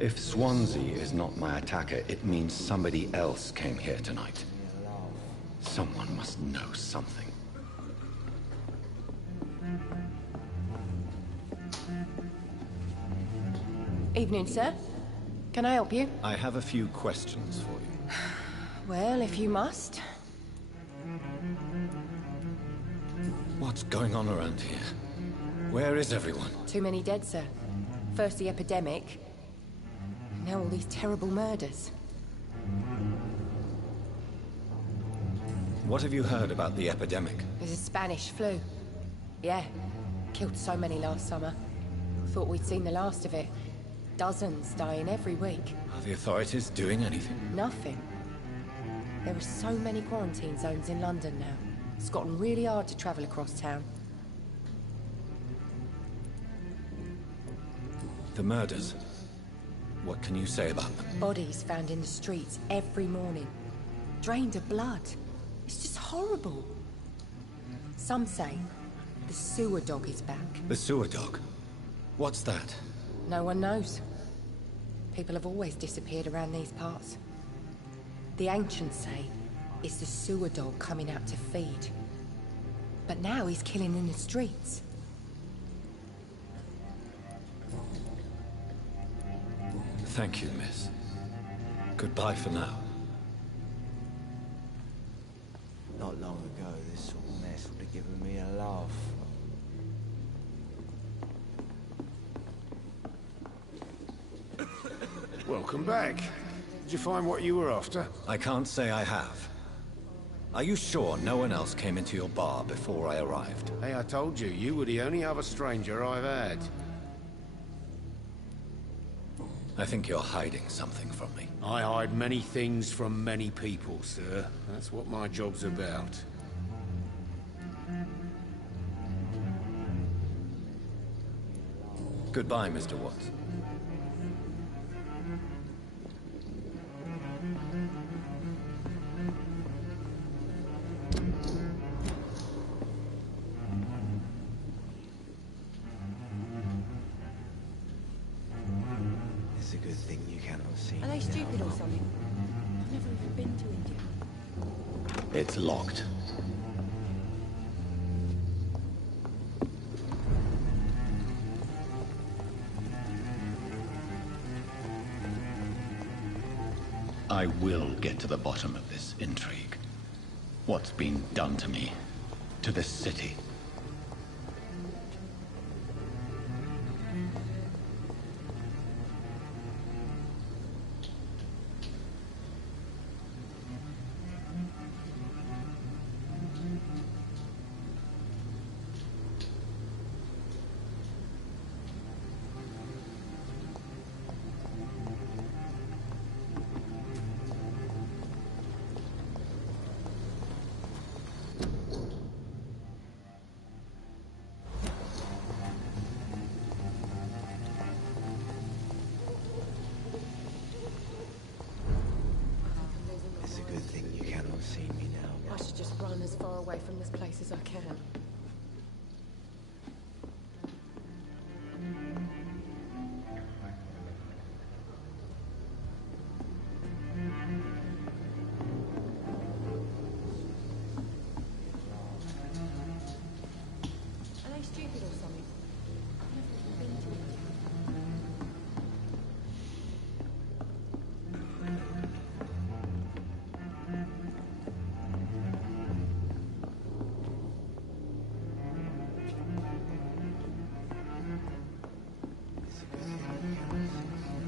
If Swansea is not my attacker, it means somebody else came here tonight. Someone must know something. Evening, sir. Can I help you? I have a few questions for you. Well, if you must. What's going on around here? Where is everyone? Too many dead, sir. First the epidemic, now all these terrible murders. What have you heard about the epidemic? There's a Spanish flu. Yeah, killed so many last summer. Thought we'd seen the last of it. Dozens dying every week. Are the authorities doing anything? Nothing. There are so many quarantine zones in London now. It's gotten really hard to travel across town. The murders. What can you say about them? Bodies found in the streets every morning. Drained of blood. It's just horrible. Some say the sewer dog is back. The sewer dog? What's that? No one knows. People have always disappeared around these parts. The ancients say it's the sewer dog coming out to feed. But now he's killing in the streets. Thank you, miss. Goodbye for now. Not long ago, this sort of mess would have given me a laugh. Welcome back. Did you find what you were after? I can't say I have. Are you sure no one else came into your bar before I arrived? Hey, I told you, you were the only other stranger I've had. I think you're hiding something from me. I hide many things from many people, sir. That's what my job's about. Goodbye, Mr. Watts. It's a good thing you cannot see me Are they now, stupid or Mum. something? I've never even been to India. It's locked. I will get to the bottom of this intrigue. What's been done to me, to this city. It's a good thing you cannot see me now, I Mum. should just run as far away from this place as I can. Are they stupid or something? I've never even been to India. It's a good thing you cannot see me.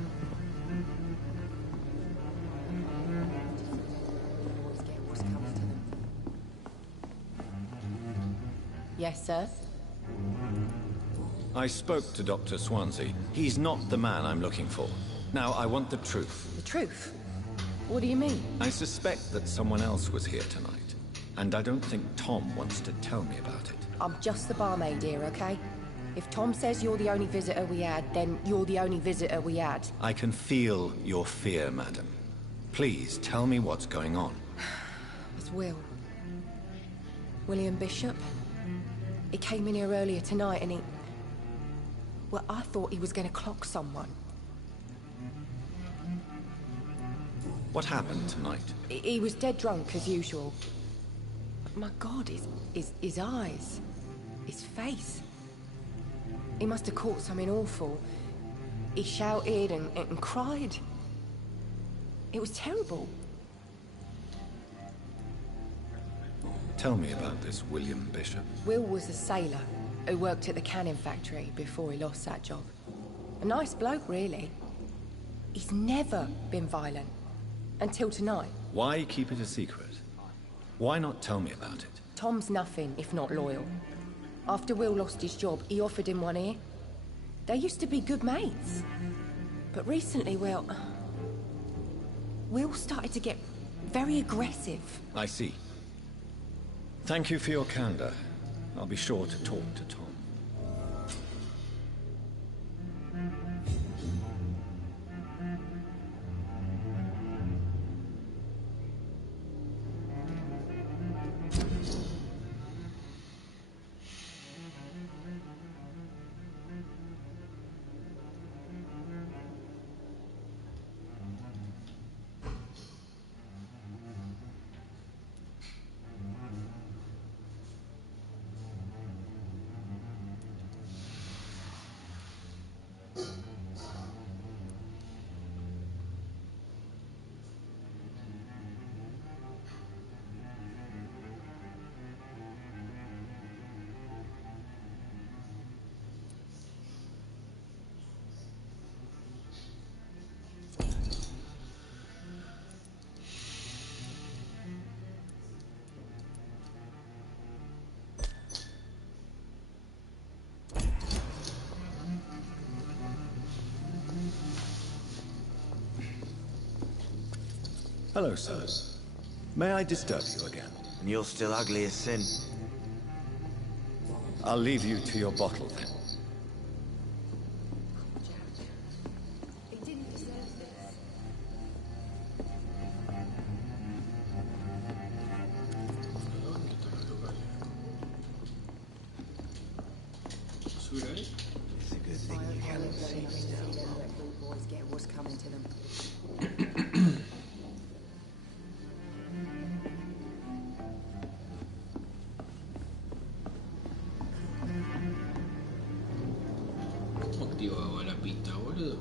Always get what's coming to them. Yes, sir? I spoke to Dr. Swansea. He's not the man I'm looking for. Now, I want the truth. The truth? What do you mean? I suspect that someone else was here tonight, and I don't think Tom wants to tell me about it. I'm just the barmaid here, okay? If Tom says you're the only visitor we had, then you're the only visitor we had. I can feel your fear, madam. Please tell me what's going on. It's Will. William Bishop. He came in here earlier tonight and he... Well, I thought he was going to clock someone. What happened tonight? He was dead drunk, as usual. My God, his eyes. His face. He must have caught something awful. He shouted and cried. It was terrible. Tell me about this William Bishop. Will was a sailor who worked at the cannon factory before he lost that job. A nice bloke, really. He's never been violent. Until tonight. Why keep it a secret? Why not tell me about it? Tom's nothing if not loyal. After Will lost his job, he offered him one ear. They used to be good mates. But recently, Will started to get very aggressive. I see. Thank you for your candor. I'll be sure to talk to Tom. Hello, sir. May I disturb you again? And you're still ugly as sin. I'll leave you to your bottle, then. He didn't deserve this. It's a good thing you haven't seen me now. Boys get what's coming to them. Activaba la pista, boludo.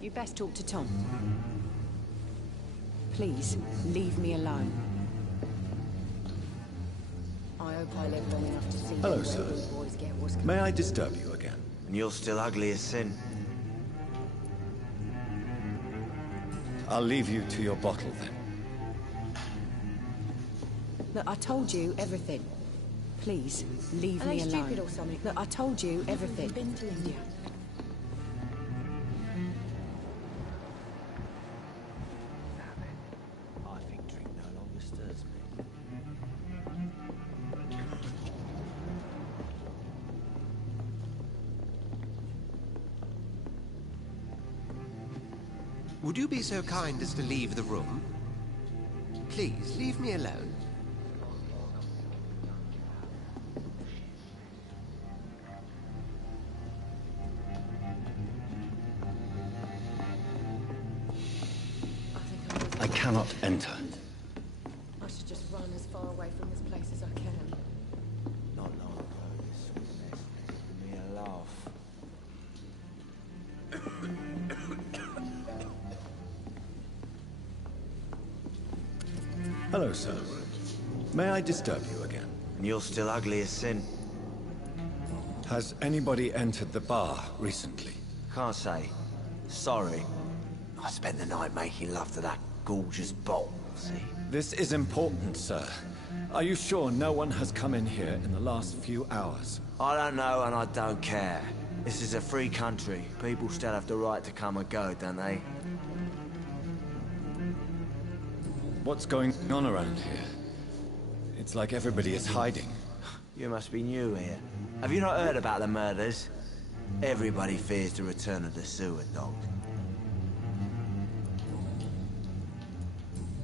You best talk to Tom. Please, leave me alone. I hope I live long enough to see Hello, the sir. Red boys get what's coming. May I disturb you again? And you're still ugly as sin. I'll leave you to your bottle, then. Look, I told you everything. Please, leave Are me they alone. stupid or something? Look, I told you everything. Been to India. I think drink no longer stirs me. Would you be so kind as to leave the room? Please, leave me alone. I cannot enter. I should just run as far away from this place as I can. Not long ago, this sort of mess gave me a laugh. Hello, sir. May I disturb you again? And you're still ugly as sin. Has anybody entered the bar recently? Can't say. Sorry. I spent the night making love to that gorgeous bottle, see? This is important, sir. Are you sure no one has come in here in the last few hours? I don't know and I don't care. This is a free country. People still have the right to come and go, don't they? What's going on around here? It's like everybody is hiding. You must be new here. Have you not heard about the murders? Everybody fears the return of the sewer dog.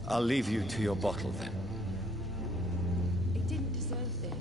I'll leave you to your bottle then. He didn't deserve this.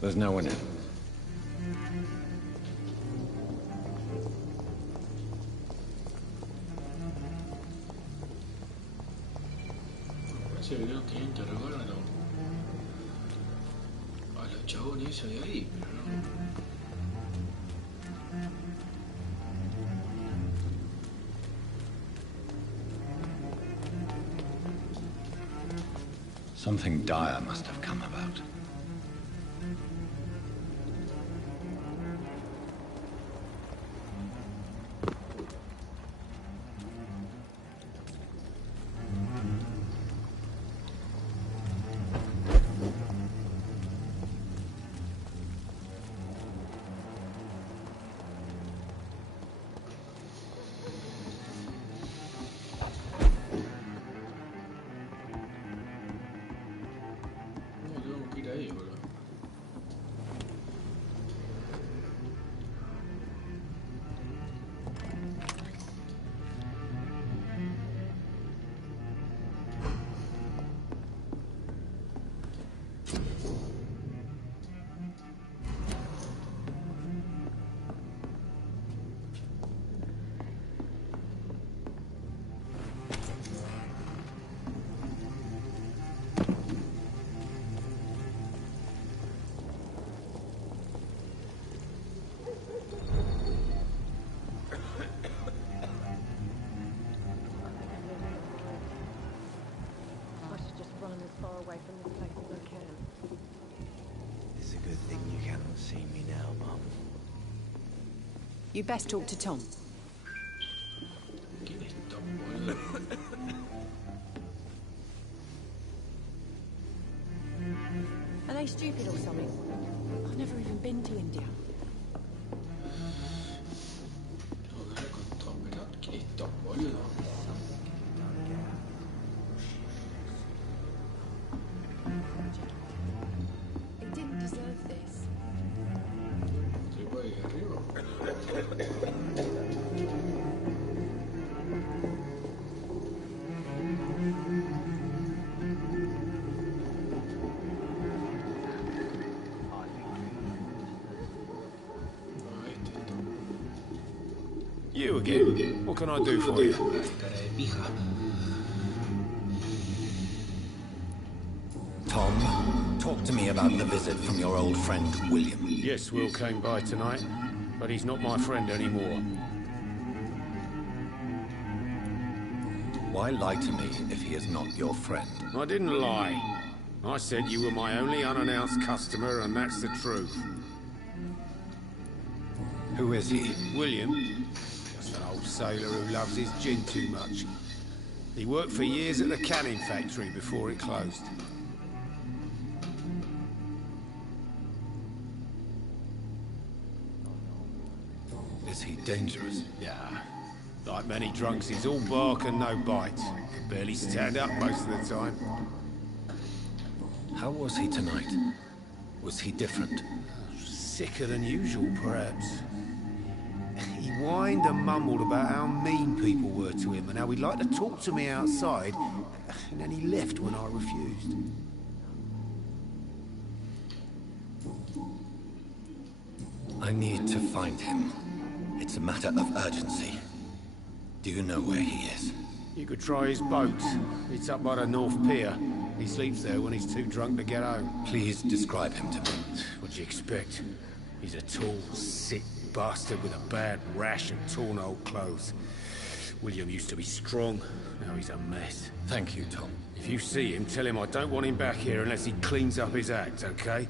There's no one in. Ese video que interrogaron a los chabones esos de ahí, pero no. Something dire must have come about. You best talk to Tom. Are they stupid or something? I've never even been to India. He didn't deserve this. You again. What can I do for you? Tom, talk to me about the visit from your old friend, William. Yes, Will came by tonight, but he's not my friend anymore. Why lie to me if he is not your friend? I didn't lie. I said you were my only unannounced customer, and that's the truth. Who is he? William? Just an old sailor who loves his gin too much. He worked for years at the canning factory before it closed. Is he dangerous? Yeah. Like many drunks, he's all bark and no bite. Can barely stand up most of the time. How was he tonight? Was he different? Sicker than usual, perhaps. He whined and mumbled about how mean people were to him and how he'd like to talk to me outside, and then he left when I refused. I need to find him. It's a matter of urgency. Do you know where he is? You could try his boat. It's up by the North Pier. He sleeps there when he's too drunk to get home. Please describe him to me. What'd you expect? He's a tall, sick bastard with a bad rash and torn old clothes. William used to be strong. Now he's a mess. Thank you, Tom. If you see him, tell him I don't want him back here unless he cleans up his act, okay?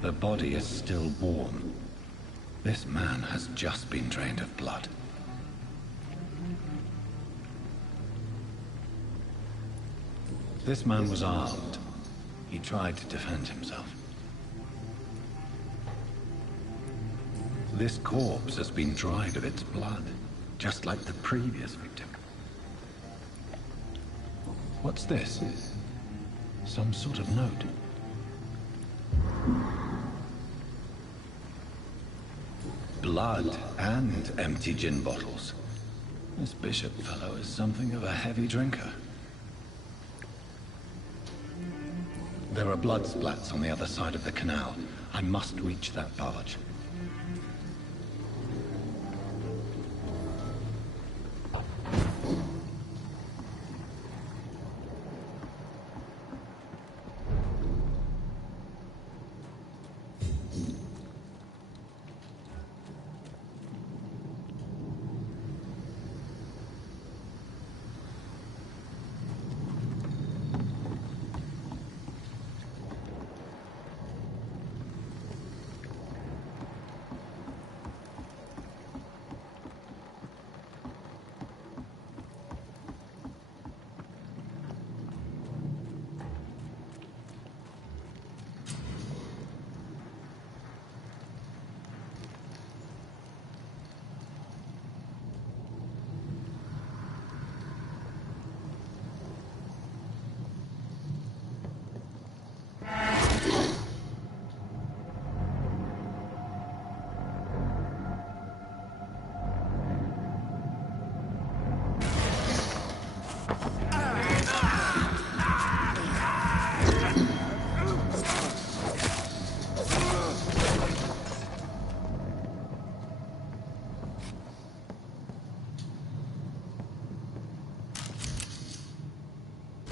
The body is still warm. This man has just been drained of blood. This man was armed. He tried to defend himself. This corpse has been dried of its blood, just like the previous victim. What's this? Some sort of note. Blood and empty gin bottles. This bishop fellow is something of a heavy drinker. There are blood splats on the other side of the canal. I must reach that barge.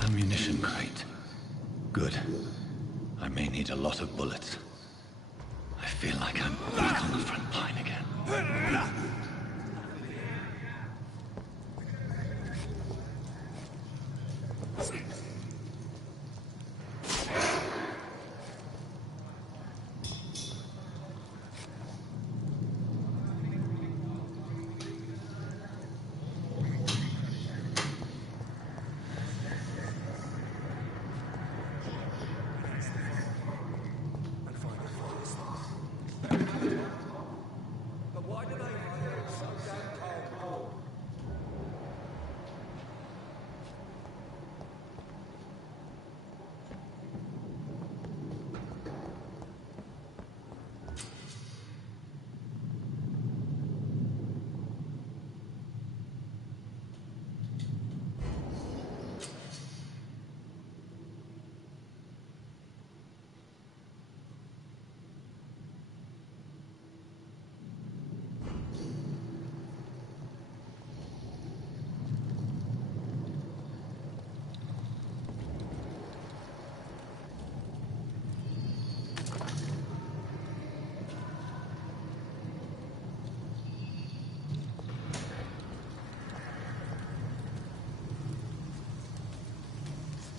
Ammunition crate. Good. I may need a lot of bullets. I feel like I'm back on the front line again.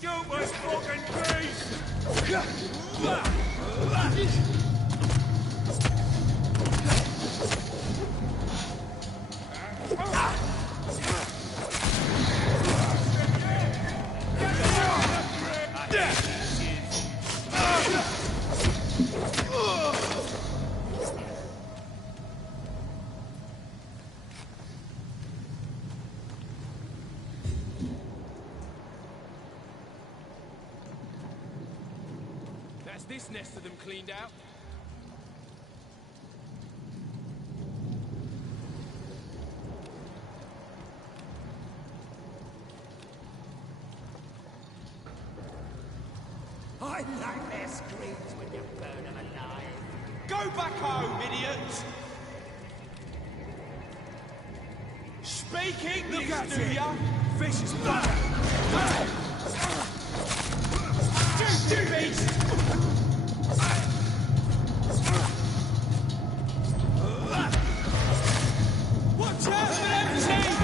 Shoot my fucking face! That's this nest of them cleaned out. I like their screams when you burn them alive. Go back home, idiots! Speaking Look this, at do it. ya? Fish is fucking. Shoot, you beast! Watch out for them teeth!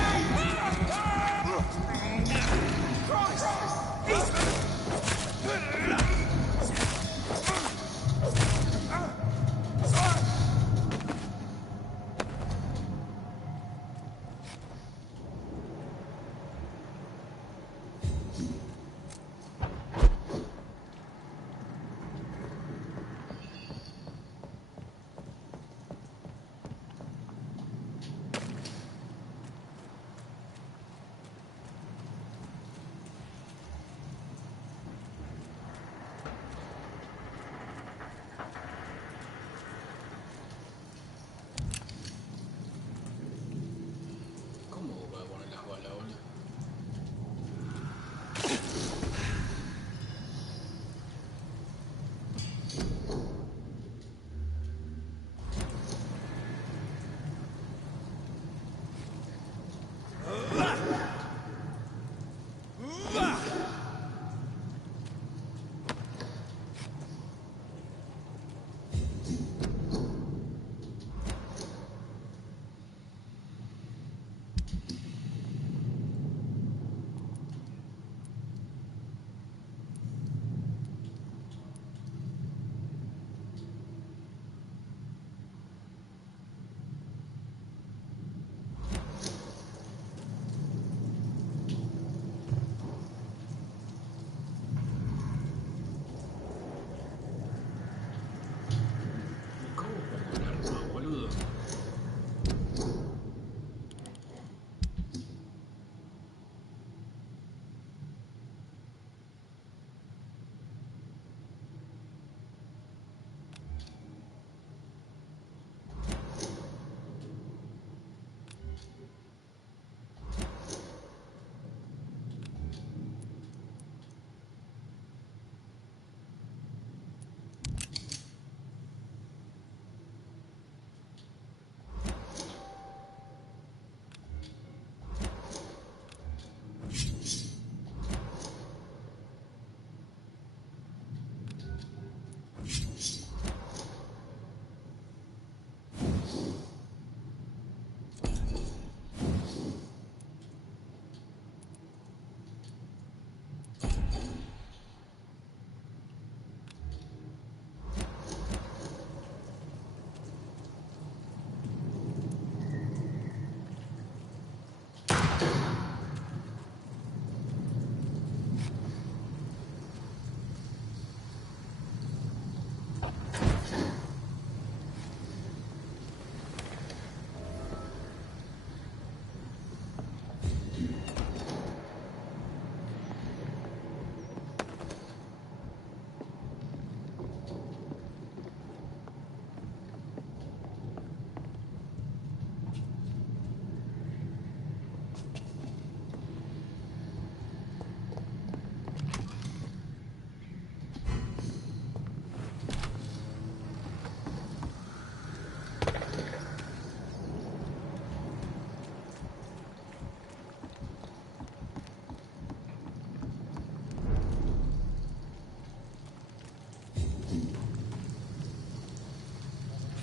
¿Cómo va a poner las balas, boludo? ¿Cómo pongo el arma, boludo?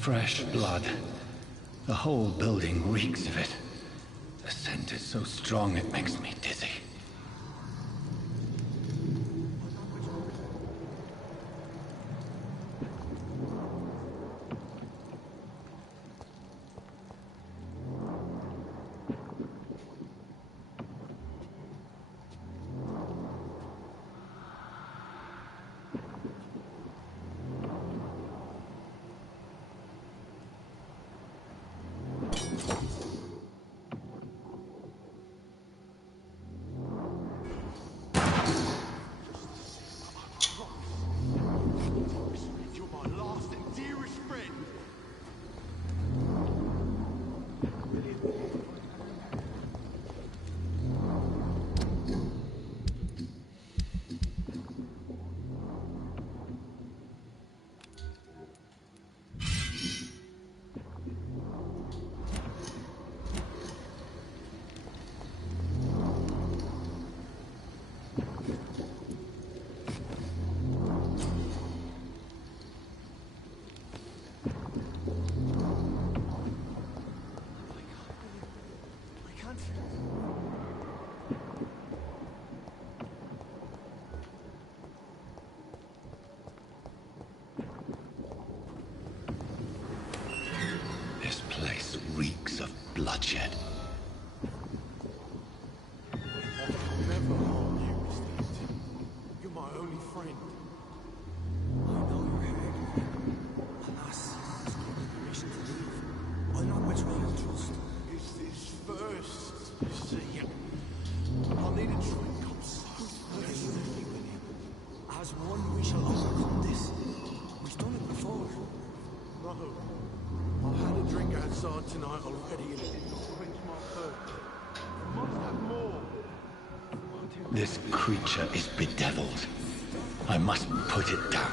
Fresh blood. The whole building reeks of it. The scent is so strong it makes me dizzy. This place reeks of bloodshed. I'll never harm you, Mr. Hinton. You're my only friend. I know you're here. Alas, it's given me permission to leave. I know which way you'll trust. It's this first, you see. I'll need a drink, I'm so thirsty. As one, we shall overcome this. We've done it before. No. I had a drink outside tonight already and it did not quench my thirst. I must have more. This creature is bedeviled. I must put it down.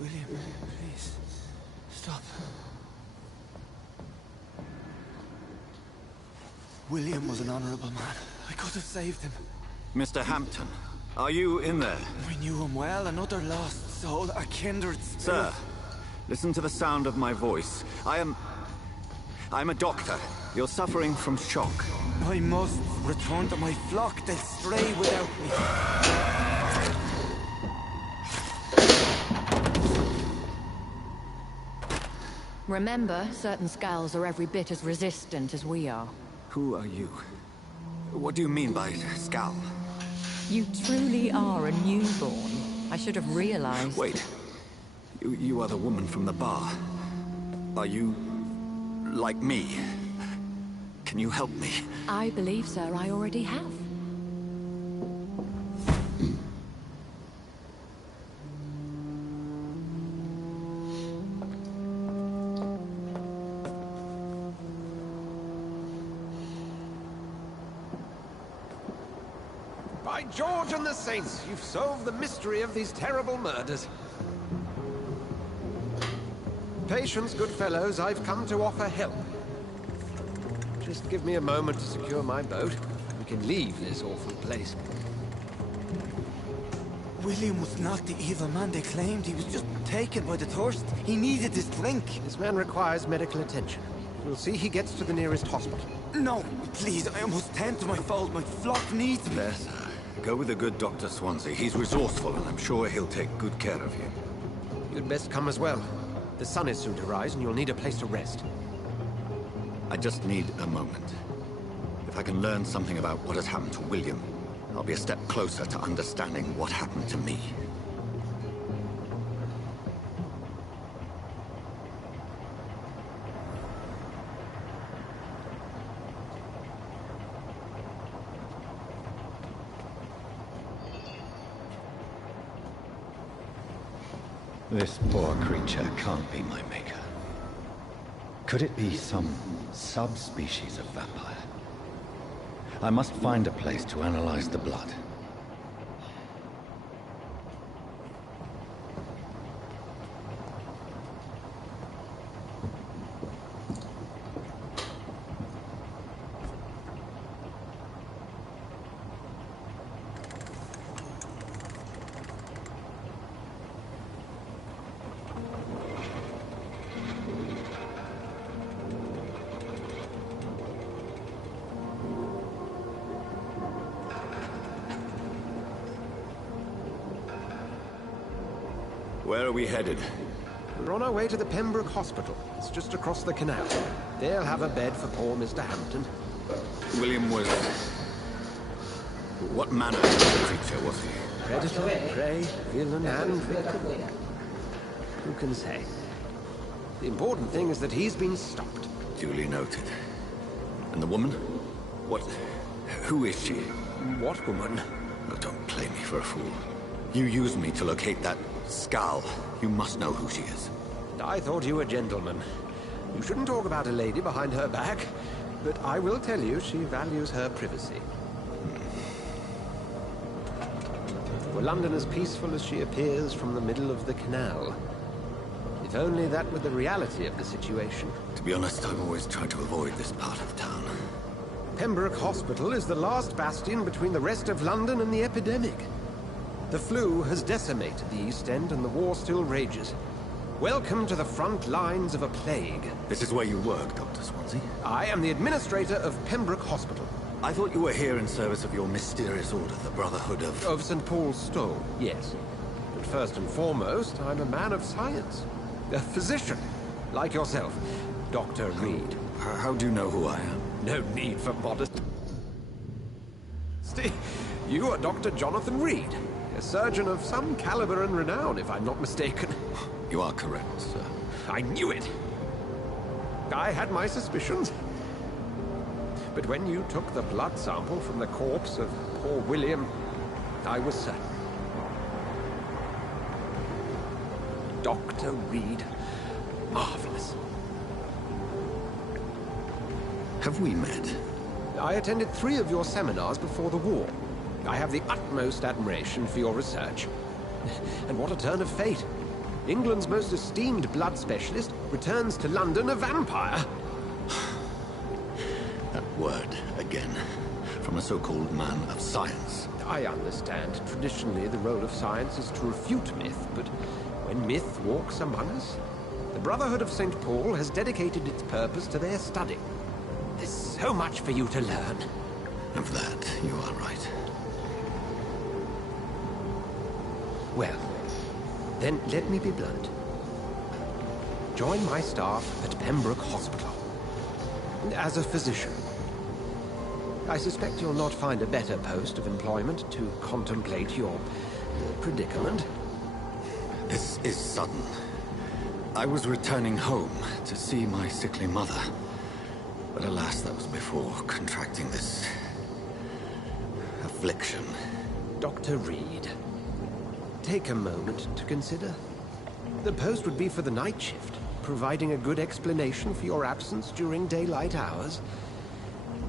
William, please, stop. William was an honorable man. I could have saved him. Mr. Hampton, are you in there? We knew him well, another lost soul, a kindred spirit. Sir, listen to the sound of my voice. I'm a doctor. You're suffering from shock. I must return to my flock. They'll stray without me. Remember, certain skulls are every bit as resistant as we are. Who are you? What do you mean by Skal? You truly are a newborn. I should have realized. Wait. You are the woman from the bar. Are you... like me? Can you help me? I believe, sir, I already have. By George and the Saints, you've solved the mystery of these terrible murders. Patience, good fellows, I've come to offer help. Just give me a moment to secure my boat. We can leave this awful place. William was not the evil man they claimed. He was just taken by the thirst. He needed this drink. This man requires medical attention. We'll see he gets to the nearest hospital. No, please, I must tend to my fold. My flock needs me. There, sir. Go with the good Dr. Swansea. He's resourceful, and I'm sure he'll take good care of you. You'd best come as well. The sun is soon to rise, and you'll need a place to rest. I just need a moment. If I can learn something about what has happened to William, I'll be a step closer to understanding what happened to me. This poor creature can't be my maker. Could it be some subspecies of vampire? I must find a place to analyze the blood. Where are we headed? We're on our way to the Pembroke Hospital. It's just across the canal. They'll have a bed for poor Mr. Hampton. William was... What manner of creature was he? Predator, prey, villain, and victim. Who can say? The important thing is that he's been stopped. Duly noted. And the woman? What? Who is she? What woman? Oh, don't play me for a fool. You used me to locate that skull. You must know who she is. I thought you were a gentleman. You shouldn't talk about a lady behind her back, but I will tell you she values her privacy. Were London as peaceful as she appears from the middle of the canal? If only that were the reality of the situation. To be honest, I've always tried to avoid this part of town. Pembroke Hospital is the last bastion between the rest of London and the epidemic. The flu has decimated the East End and the war still rages. Welcome to the front lines of a plague. This is where you work, Dr. Swansea? I am the administrator of Pembroke Hospital. I thought you were here in service of your mysterious order, the Brotherhood of... Of St. Paul's Stole, yes. But first and foremost, I'm a man of science. A physician, like yourself, Dr. Reed. How do you know who I am? No need for modesty. You are Dr. Jonathan Reed, a surgeon of some caliber and renown, if I'm not mistaken. You are correct, sir. I knew it! I had my suspicions. But when you took the blood sample from the corpse of poor William, I was certain. Dr. Reed. Marvelous. Have we met? I attended 3 of your seminars before the war. I have the utmost admiration for your research. And what a turn of fate. England's most esteemed blood specialist returns to London a vampire. That word, again. From a so-called man of science. I understand. Traditionally, the role of science is to refute myth, but when myth walks among us, the Brotherhood of St. Paul has dedicated its purpose to their study. There's so much for you to learn. Of that, you are right. Well, then let me be blunt. Join my staff at Pembroke Hospital. As a physician. I suspect you'll not find a better post of employment to contemplate your predicament. This is sudden. I was returning home to see my sickly mother. But alas, that was before contracting this... affliction. Dr. Reed, take a moment to consider. The post would be for the night shift, providing a good explanation for your absence during daylight hours.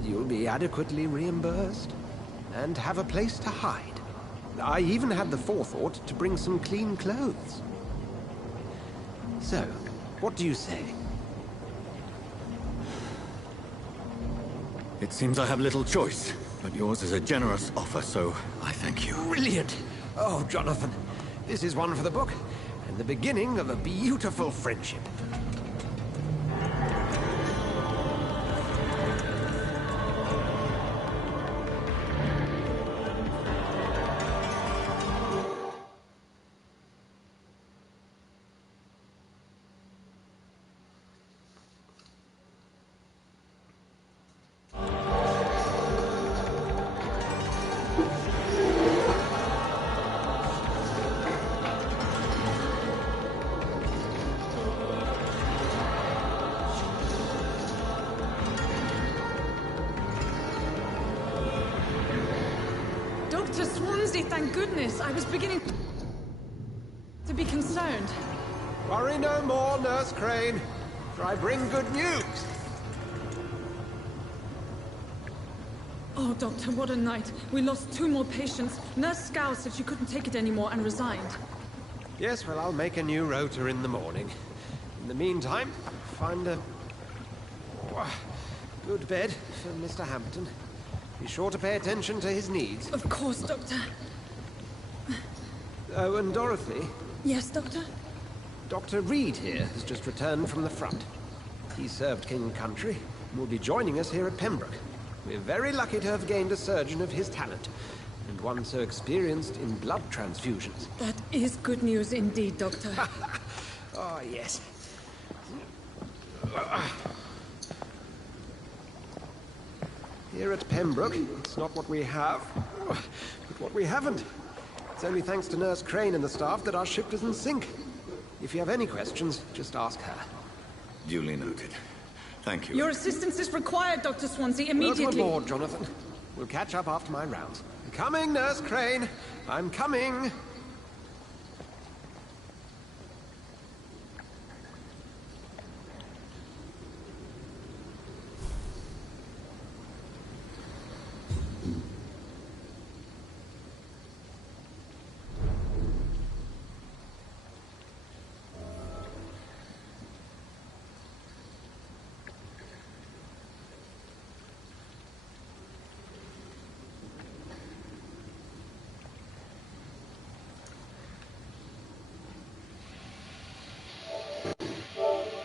You'll be adequately reimbursed, and have a place to hide. I even had the forethought to bring some clean clothes. So, what do you say? It seems I have little choice, but yours is a generous offer, so I thank you. Brilliant! Oh, Jonathan, this is one for the book, and the beginning of a beautiful friendship. Dr. Swansea, thank goodness. I was beginning to be concerned. Worry no more, Nurse Crane, for I bring good news. Oh, Doctor, what a night. We lost 2 more patients. Nurse Scow said she couldn't take it anymore and resigned. Yes, well, I'll make a new rota in the morning. In the meantime, find a good bed for Mr. Hampton. Be sure to pay attention to his needs. Of course, Doctor. Oh, and Dorothy? Yes, Doctor? Dr. Reed here has just returned from the front. He served King and Country and will be joining us here at Pembroke. We're very lucky to have gained a surgeon of his talent, and one so experienced in blood transfusions. That is good news indeed, Doctor. Oh, yes. Here at Pembroke, it's not what we have, but what we haven't. It's only thanks to Nurse Crane and the staff that our ship doesn't sink. If you have any questions, just ask her. Duly noted. Thank you. Your assistance is required, Dr. Swansea, immediately. Welcome aboard, Jonathan. We'll catch up after my rounds. I'm coming, Nurse Crane. I'm coming.